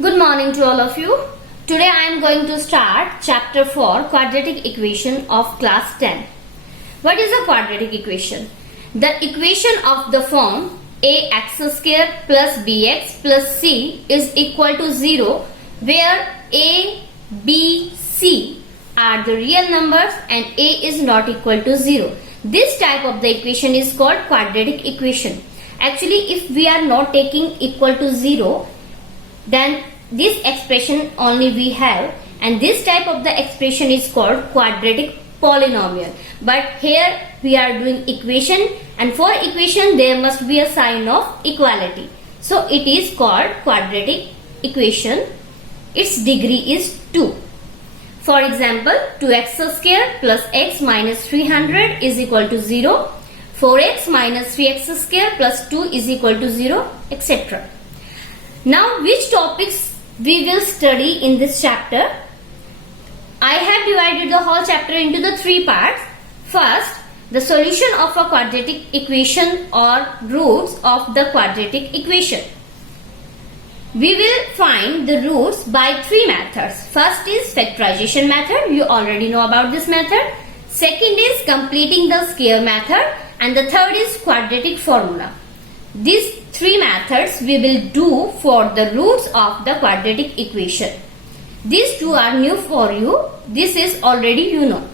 Good morning to all of you. Today I am going to start chapter 4 quadratic equation of class 10. What is a quadratic equation? The equation of the form ax square plus bx plus c is equal to 0 where a, b, c are the real numbers and a is not equal to 0. This type of the equation is called quadratic equation. Actually, if we are not taking equal to 0, then this expression only we have, and this type of the expression is called quadratic polynomial. But here we are doing equation, and for equation there must be a sign of equality. So it is called quadratic equation. Its degree is 2. For example, 2x square plus x minus 300 is equal to 0. 4x minus 3x square plus 2 is equal to 0, etc. Now, which topics we will study in this chapter? I have divided the whole chapter into the 3 parts. First, the solution of a quadratic equation or roots of the quadratic equation. We will find the roots by 3 methods. First is factorization method. You already know about this method. Second is completing the square method. And the third is quadratic formula. These 3 methods we will do for the roots of the quadratic equation. These 2 are new for you. This is already you know.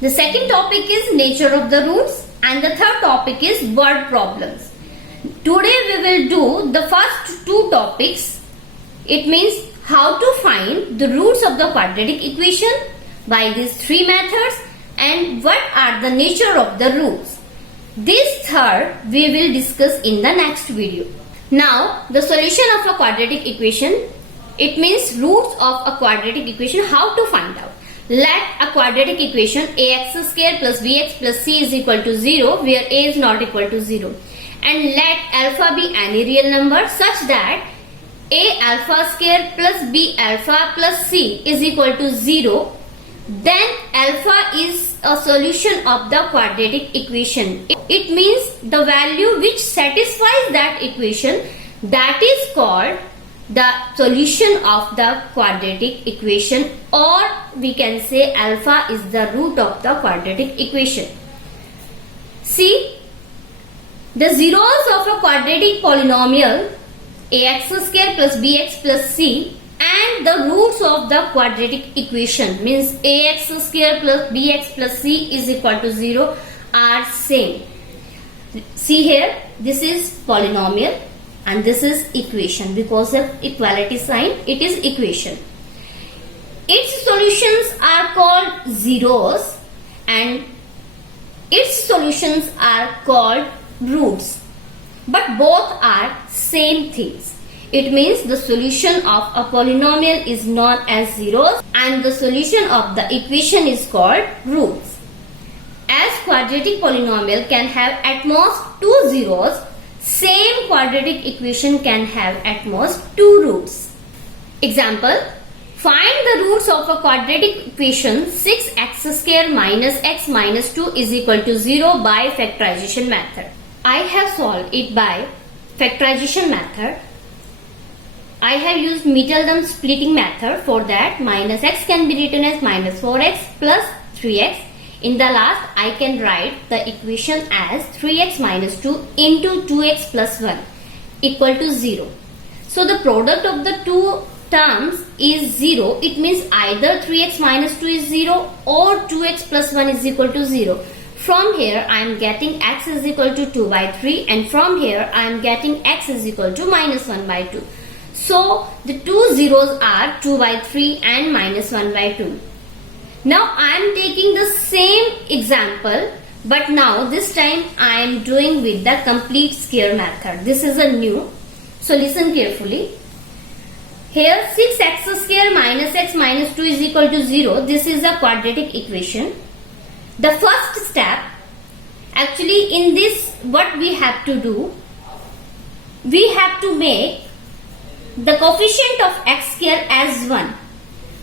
The second topic is nature of the roots, and the third topic is word problems. Today we will do the first 2 topics. It means how to find the roots of the quadratic equation by these 3 methods and what are the nature of the roots. This third we will discuss in the next video. Now, the solution of a quadratic equation, it means roots of a quadratic equation, how to find out. Let a quadratic equation ax square plus bx plus c is equal to 0 where a is not equal to 0. And let alpha be any real number such that a alpha square plus b alpha plus c is equal to 0. Then alpha is a solution of the quadratic equation. It means the value which satisfies that equation, that is called the solution of the quadratic equation, or we can say alpha is the root of the quadratic equation. See, the zeros of a quadratic polynomial ax square plus bx plus c and the roots of the quadratic equation means ax square plus bx plus c is equal to 0 are same. See here, this is polynomial and this is equation. Because of equality sign, it is equation. Its solutions are called zeros and its solutions are called roots. But both are same things. It means the solution of a polynomial is known as zeros and the solution of the equation is called roots. As quadratic polynomial can have at most 2 zeros, same quadratic equation can have at most 2 roots. Example, find the roots of a quadratic equation 6x square minus x minus 2 is equal to 0 by factorization method. I have solved it by factorization method. I have used Mitteldum splitting method. For that, minus x can be written as minus 4x plus 3x. In the last, I can write the equation as 3x minus 2 into 2x plus 1 equal to 0. So, the product of the 2 terms is 0. It means either 3x minus 2 is 0 or 2x plus 1 is equal to 0. From here, I am getting x is equal to 2 by 3, and from here, I am getting x is equal to minus 1 by 2. So, the 2 zeros are 2 by 3 and minus 1 by 2. Now, I am taking the same example, but now this time I am doing with the complete square method. This is a new. So, listen carefully. Here, 6x square minus x minus 2 is equal to 0. This is a quadratic equation. The first step, actually in this, what we have to do, we have to make the coefficient of x square as 1,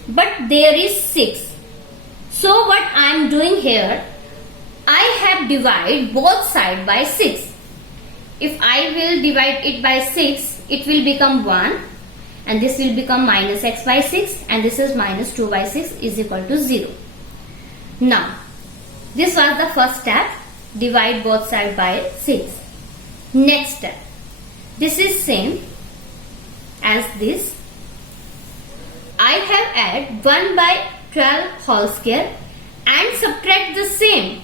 but there is 6. So what I am doing here, I have divided both sides by 6. If I will divide it by 6, it will become 1. and this will become minus x by 6 and this is minus 2 by 6 is equal to 0. Now, this was the first step, divide both sides by 6. Next step, this is same as this. I have add 1 by 12 whole square and subtract the same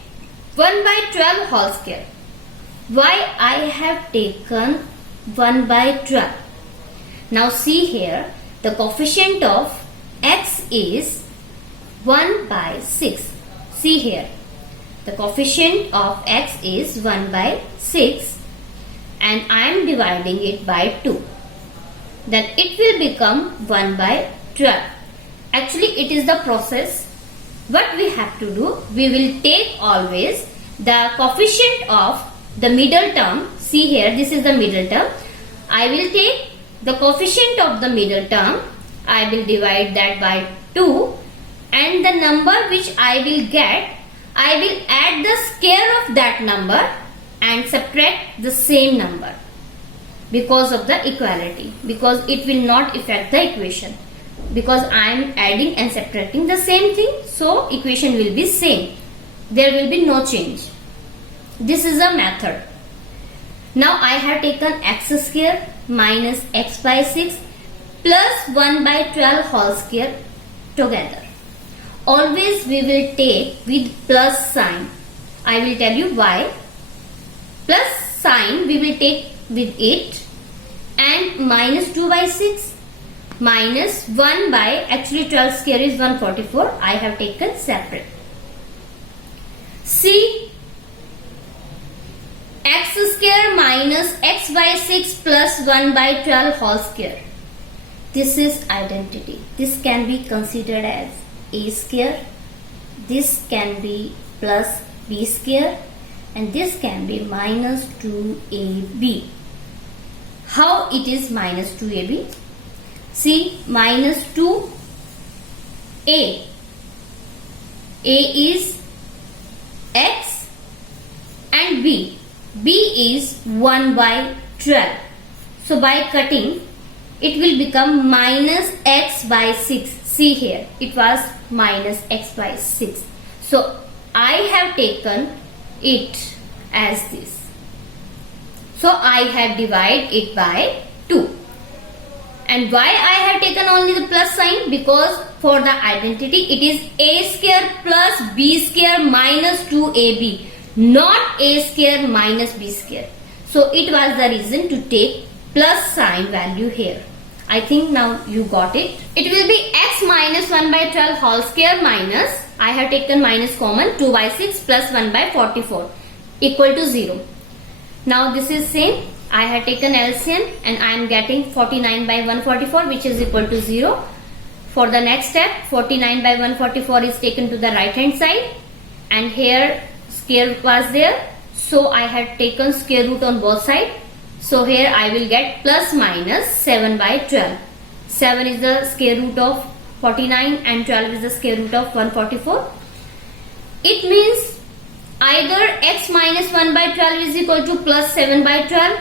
1 by 12 whole square. Why I have taken 1 by 12? Now see here, the coefficient of x is 1 by 6. See here, the coefficient of x is 1 by 6 and I am dividing it by 2. Then it will become 1 by 12. Actually, it is the process. What we have to do, we will take always the coefficient of the middle term. See here, this is the middle term. I will take the coefficient of the middle term. I will divide that by 2 and the number which I will get, I will add the square of that number and subtract the same number because of the equality, because it will not affect the equation, because I am adding and subtracting the same thing, so equation will be same. There will be no change. This is a method. Now I have taken x square minus x by 6 plus 1 by 12 whole square together. Always we will take with plus sign. I will tell you why. Plus sign we will take with it, and minus 2 by 6 minus 1 by, actually 12 square is 144. I have taken separate. See, x square minus x by 6 plus 1 by 12 whole square. This is identity. This can be considered as a square. This can be plus b square and this can be minus 2ab. How it is minus 2ab? See, minus 2a. A is x and b. B is 1 by 12. So by cutting, it will become minus x by 6. See here, it was minus x by 6. So I have taken it as this. So I have divided it by 2. And why I have taken only the plus sign? Because for the identity, it is a square plus b square minus 2ab. Not a square minus b square. So it was the reason to take plus sign value here. I think now you got it. It will be x minus 1 by 12 whole square minus, I have taken minus common, 2 by 6 plus 1 by 44 equal to 0. Now this is same. I have taken LCM and I am getting 49 by 144 which is equal to 0. For the next step, 49 by 144 is taken to the right hand side and here square was there, so I had taken square root on both sides. So here I will get plus minus 7 by 12. 7 is the square root of 49 and 12 is the square root of 144. It means either x minus 1 by 12 is equal to plus 7 by 12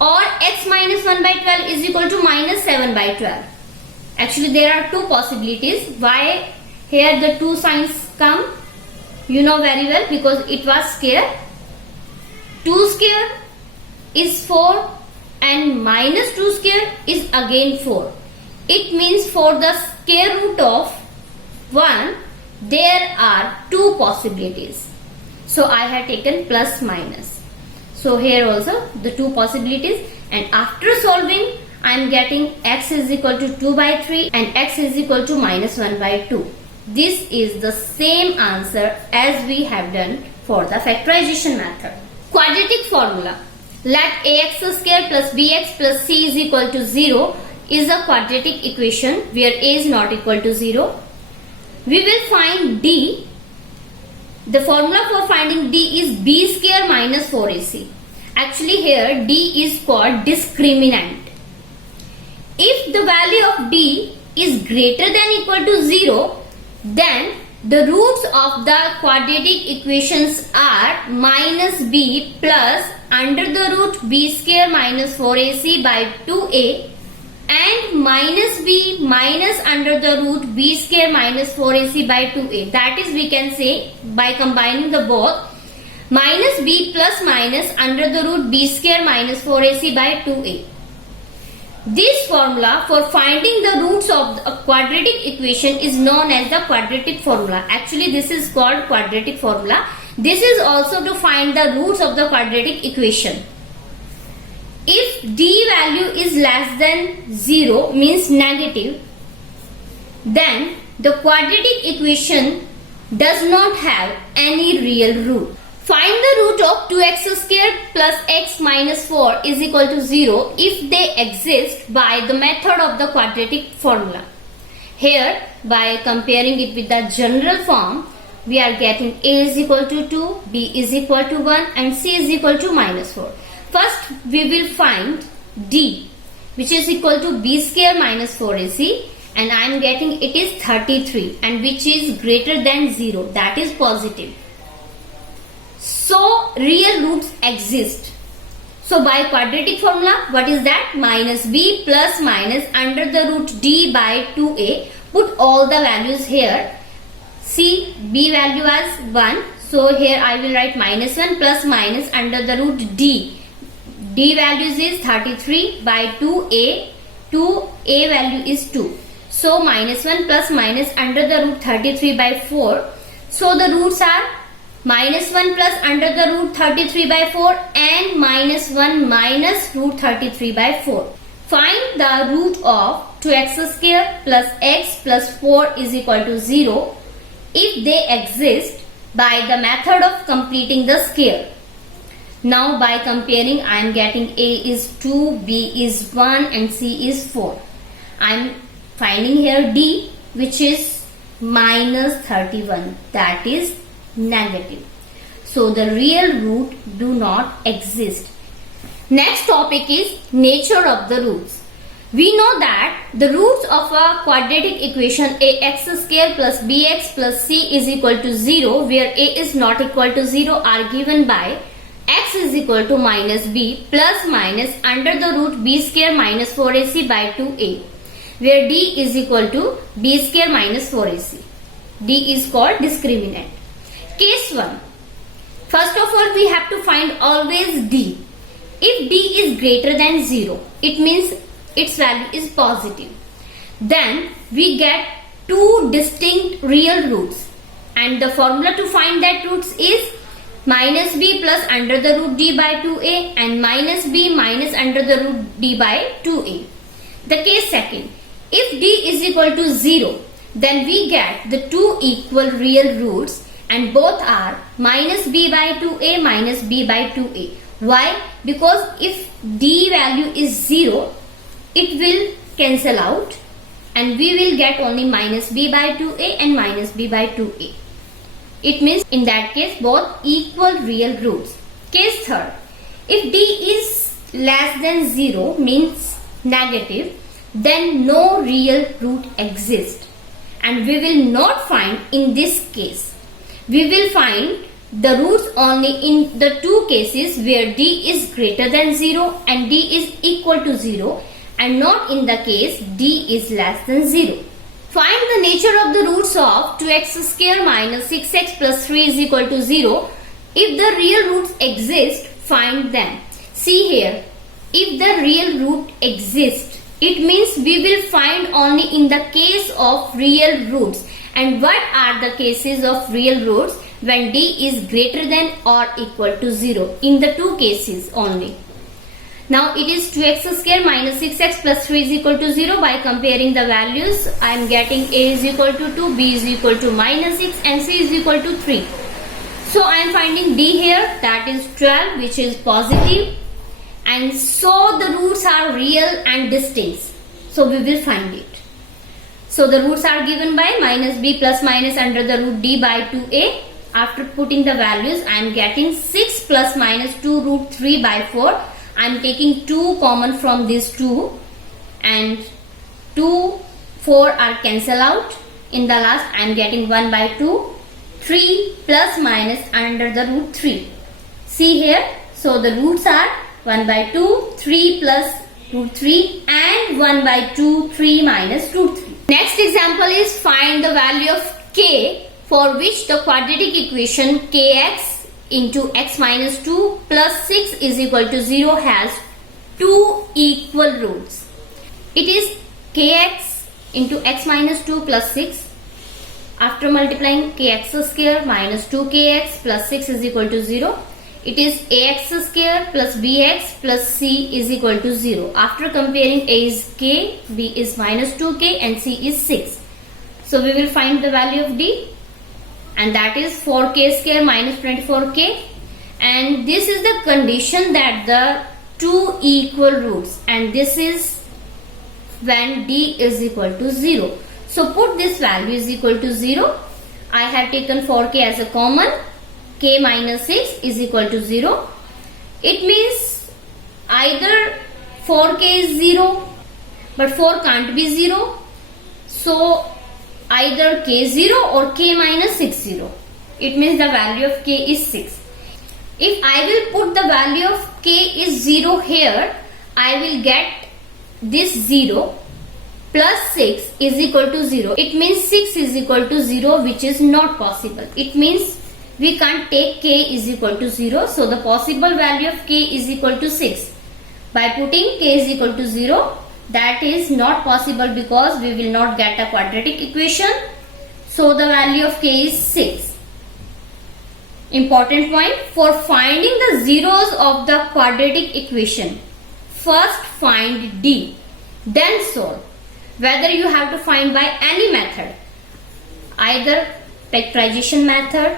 or x minus 1 by 12 is equal to minus 7 by 12. Actually there are two possibilities. Why here the two signs come? You know very well, because it was square. 2 square is 4 and minus 2 square is again 4. It means for the square root of 1 there are two possibilities. So I have taken plus minus. So here also the two possibilities, and after solving I am getting x is equal to 2 by 3 and x is equal to minus 1 by 2. This is the same answer as we have done for the factorization method. Quadratic formula. Let ax square plus bx plus c is equal to 0 is a quadratic equation where a is not equal to 0. We will find d. The formula for finding d is b square minus 4ac. Actually here d is called discriminant. If the value of d is greater than equal to 0, then the roots of the quadratic equations are minus b plus under the root b square minus 4ac by 2a and minus b minus under the root b square minus 4ac by 2a. That is, we can say by combining the both, minus b plus minus under the root b square minus 4ac by 2a. This formula for finding the roots of a quadratic equation is known as the quadratic formula. Actually, this is called quadratic formula. This is also to find the roots of the quadratic equation. If d value is less than 0, means negative, then the quadratic equation does not have any real root. Find the root of 2x square plus x minus 4 is equal to 0 if they exist by the method of the quadratic formula. Here, by comparing it with the general form, we are getting a is equal to 2, b is equal to 1 and c is equal to minus 4. First, we will find d, which is equal to b square minus 4ac, and I am getting it is 33, and which is greater than 0, that is positive. So, real roots exist. So, by quadratic formula, what is that? Minus b plus minus under the root d by 2a. Put all the values here. See, b value as 1. So, here I will write minus 1 plus minus under the root d. D values is 33 by 2a. 2a value is 2. So, minus 1 plus minus under the root 33 by 4. So, the roots are minus 1 plus under the root 33 by 4 and minus 1 minus root 33 by 4. Find the root of 2x square plus x plus 4 is equal to 0 if they exist by the method of completing the square. Now by comparing, I am getting a is 2, b is 1 and c is 4. I am finding here d, which is minus 31, that is negative. So the real root do not exist. Next topic is nature of the roots. We know that the roots of a quadratic equation ax square plus bx plus c is equal to 0, where a is not equal to 0, are given by x is equal to minus b plus minus under the root b square minus 4ac by 2a, where d is equal to b square minus 4ac. D is called discriminant. Case 1. First of all, we have to find always d. If d is greater than 0, it means its value is positive. Then we get two distinct real roots, and the formula to find that roots is minus b plus under the root d by 2a and minus b minus under the root d by 2a. The case second, if d is equal to 0, then we get the two equal real roots, and both are minus b by 2a minus b by 2a. Why? Because if d value is 0, it will cancel out and we will get only minus b by 2a and minus b by 2a. It means in that case both equal real roots. Case third, if d is less than 0, means negative, then no real root exists, and we will not find in this case. We will find the roots only in the two cases where d is greater than 0 and d is equal to 0, and not in the case d is less than 0. Find the nature of the roots of 2x square minus 6x plus 3 is equal to 0. If the real roots exist, find them. See here, if the real root exists, it means we will find only in the case of real roots. And what are the cases of real roots? When d is greater than or equal to 0. In the two cases only. Now it is 2x square minus 6x plus 3 is equal to 0. By comparing the values, I am getting a is equal to 2, b is equal to minus 6 and c is equal to 3. So I am finding d here, that is 12, which is positive. And so the roots are real and distinct. So we will find it. So the roots are given by minus b plus minus under the root d by 2a. After putting the values, I am getting 6 plus minus 2 root 3 by 4. I am taking 2 common from these 2, and 2, 4 are cancel out. In the last, I am getting 1 by 2, 3 plus minus under the root 3. See here, so the roots are 1 by 2, 3 plus root 3 and 1 by 2 3 minus root 3. Next example is find the value of k for which the quadratic equation kx into x minus 2 plus 6 is equal to 0 has two equal roots. It is kx into x minus 2 plus 6. After multiplying kx square minus 2kx plus 6 is equal to 0. It is ax square plus bx plus c is equal to 0. After comparing, a is k, b is minus 2k and c is 6. So we will find the value of d, and that is 4k square minus 24k, and this is the condition that the two equal roots, and this is when d is equal to 0. So put this value is equal to 0. I have taken 4k as a common. K minus 6 is equal to 0. It means either 4k is 0, but 4 can't be 0. So either k 0 or k minus 6 0. It means the value of k is 6. If I will put the value of k is 0 here, I will get this 0 plus 6 is equal to 0. It means 6 is equal to 0, which is not possible. It means we can't take k is equal to 0. So the possible value of k is equal to 6. By putting k is equal to 0, that is not possible because we will not get a quadratic equation. So the value of k is 6. Important point, for finding the zeros of the quadratic equation, first find d, then solve. Whether you have to find by any method, either factorization method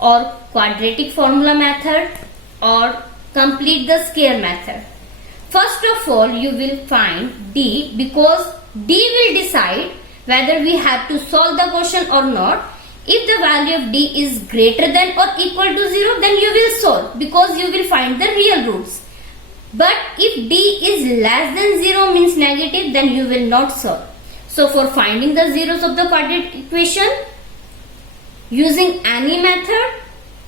or quadratic formula method or complete the square method. First of all, you will find d because d will decide whether we have to solve the question or not. If the value of d is greater than or equal to 0, then you will solve because you will find the real roots. But if d is less than 0 means negative, then you will not solve. So for finding the zeros of the quadratic equation using any method,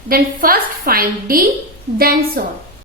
then first find d, then solve.